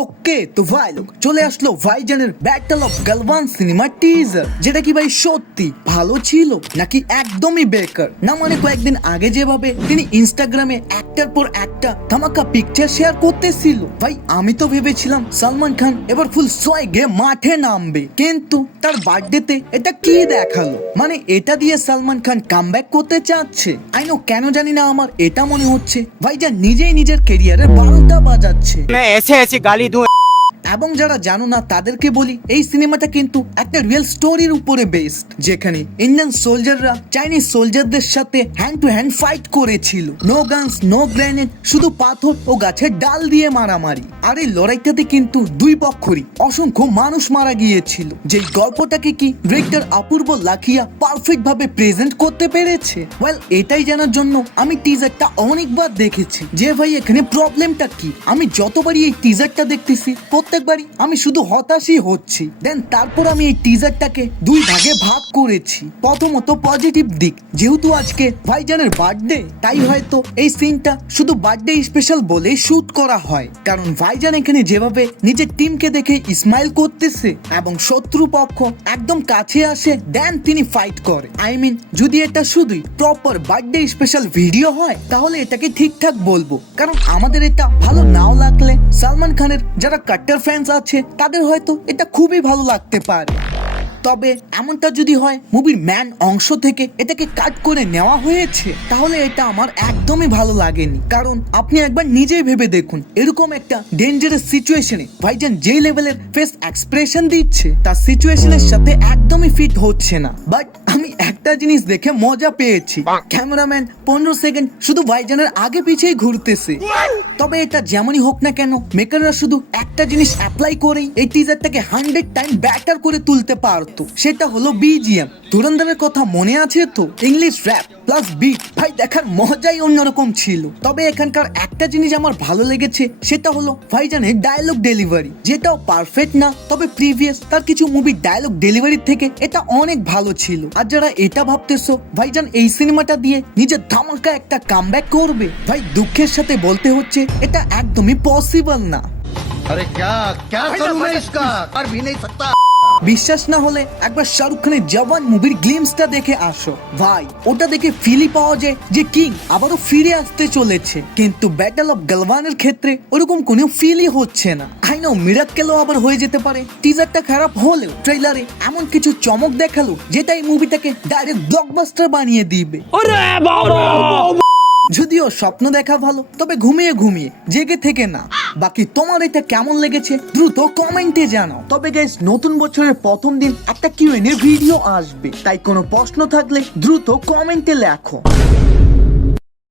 ওকে তো ভাই লোক চলে আসলো ভাইজানের battle of Galwan cinema teaser, যেটা কি ভাই সত্যি ভালো ছিল নাকি একদমই বেকার। না মানে কয়েকদিন আগে যেভাবে তিনি ইনস্টাগ্রামে একটার পর একটা ধামাকা পিকচার শেয়ার করতেছিল, ভাই আমি তো ভেবেছিলাম সালমান খান এবার ফুল সোয়াগে মাঠে নামবে, কিন্তু তার বার্থডেতে এটা কি দেখালো। মানে এটা দিয়ে সালমান খান কামব্যাক করতে চাচ্ছে। আই নো কেন জানি না আমার এটা মনে হচ্ছে ভাইজান নিজেই নিজের ক্যারিয়ারের 12টা বাজাচ্ছে। ऐसे ऐसे गाली दूं। এবং যারা জানো না তাদেরকে বলি, এই সিনেমাটা কিন্তু একটা রিয়েল স্টোরির উপরে বেসড, যেখানে ইন্ডিয়ান সোলজাররা চাইনিজ সোলজারদের সাথে হ্যান্ড টু হ্যান্ড ফাইট করেছিল। নো গানস, নো গ্রেনেড, শুধু পাথর ও গাছের ডাল দিয়ে মারামারি। আর এই লড়াইটাতে কিন্তু দুই পক্ষরই অসংখ্য মানুষ মারা গিয়েছিল। যেই গল্পটাকে কি ডিরেক্টর অপূর্ব লাখিয়া পারফেক্ট ভাবে প্রেজেন্ট করতে পেরেছে। ওয়েল এটাই জানার জন্য আমি টিজারটা অনেকবার দেখেছি যে ভাই এখানে প্রবলেমটা কি। আমি যতবারই এই টিজারটা দেখতেছি প্রত্যেকবারই আমি শুধু হতাশই হচ্ছি। দেন তারপর আমি এই টিজারটাকে দুই ভাগে ভাগ করেছি। প্রথমত পজিটিভ দিক, যেহেতু আজকে ভাইজানের বার্থডে, তাই হয়তো এই সিনটা শুধু বার্থডে স্পেশাল বলে শুট করা হয়। কারণ ভাইজান এখানে যেভাবে নিজের টিমকে দেখে স্মাইল করতেছে এবং শত্রু পক্ষ একদম কাছে আসে, দেন তিনি ফাইট করে। আই মিন যদি এটা শুধুই প্রপার বার্থডে স্পেশাল ভিডিও হয় তাহলে এটাকে ঠিকঠাক বলবো, কারণ আমাদের এটা ভালো নাও লাগলে সালমান খানের যারা কাট্টার ফ্যান্স আছে তাদের হয়তো এটা খুবই ভালো লাগতে পারে। তবে এমনটা যদি হয় মুভির ম্যান অংশ থেকে এটাকে কাট করে নেওয়া হয়েছে, তাহলে এটা আমার একদমই ভালো লাগেনি। কারণ আপনি একবার নিজেই ভেবে দেখুন, এরকম একটা ডেঞ্জারাস সিচুয়েশনে ভাইজান যে লেভেলের ফেস এক্সপ্রেশন দিচ্ছে তার সিচুয়েশনের সাথে একদমই ফিট হচ্ছে না। বাট আমি একটা জিনিস দেখে মজা পেয়েছি, ক্যামেরাম্যান 15 সেকেন্ড শুধু ভাইজানের আগে পিছেই ঘুরতেছে। তবে এটা যেমনই হোক না কেন, মেকাররা শুধু একটা জিনিস অ্যাপ্লাই করেই এই টিজারটাকে 100 টাইম ব্যাটার করে তুলতে পারতো, সেটা হলো বিজিএম। ধুরন্ধরের কথা মনে আছে তো? ইংলিশ র্যাপ প্লাস বিট, ভাই দেখার মজাই অন্যরকম ছিল। তবে এখানকার একটা জিনিস আমার ভালো লেগেছে, সেটা হলো ভাইজানের ডায়লগ ডেলিভারি, যেটাও পারফেক্ট না, তবে প্রিভিয়াস তার কিছু মুভির ডায়লগ ডেলিভারি থেকে এটা অনেক ভালো ছিল। আর যারা এটা ভাবতেছো ভাইজান এই সিনেমাটা দিয়ে নিজের ধামাকা একটা কামব্যাক করবে, ভাই দুঃখের সাথে বলতে হচ্ছে এটা একদমই পসিবল না। अरे क्या क्या करूं मैं इसका कर भी नहीं सकता। বিশ্বাস না হলে একবার শাহরুখ খানের জওয়ান মুভির গ্লিমসটা দেখে আসো, ভাই ওটা দেখে ফিলই পাওয়া যায় যে কিং আবারও ফিরে আসতে চলেছে। কিন্তু ব্যাটল অফ গালওয়ানের ক্ষেত্রে ওরকম কোনো ফিলই হচ্ছে না। আই নো মিরাক্কেলও আবার হয়ে যেতে পারে। টিজারটা খারাপ হলেও ট্রেলারে এমন কিছু চমক দেখালো যেটা এই মুভিটাকে ডাইরেক্ট ব্লকবাস্টার বানিয়ে দিবে। যদিও স্বপ্ন দেখা ভালো, তবে ঘুমিয়ে ঘুমিয়ে জেগে থেকে না। বাকি তোমার এটা কেমন লেগেছে দ্রুত কমেন্টে জানাও। তবে গাইস নতুন বছরের প্রথম দিন একটা কিউএনএ ভিডিও আসবে, তাই কোনো প্রশ্ন থাকলে দ্রুত কমেন্টে লেখো।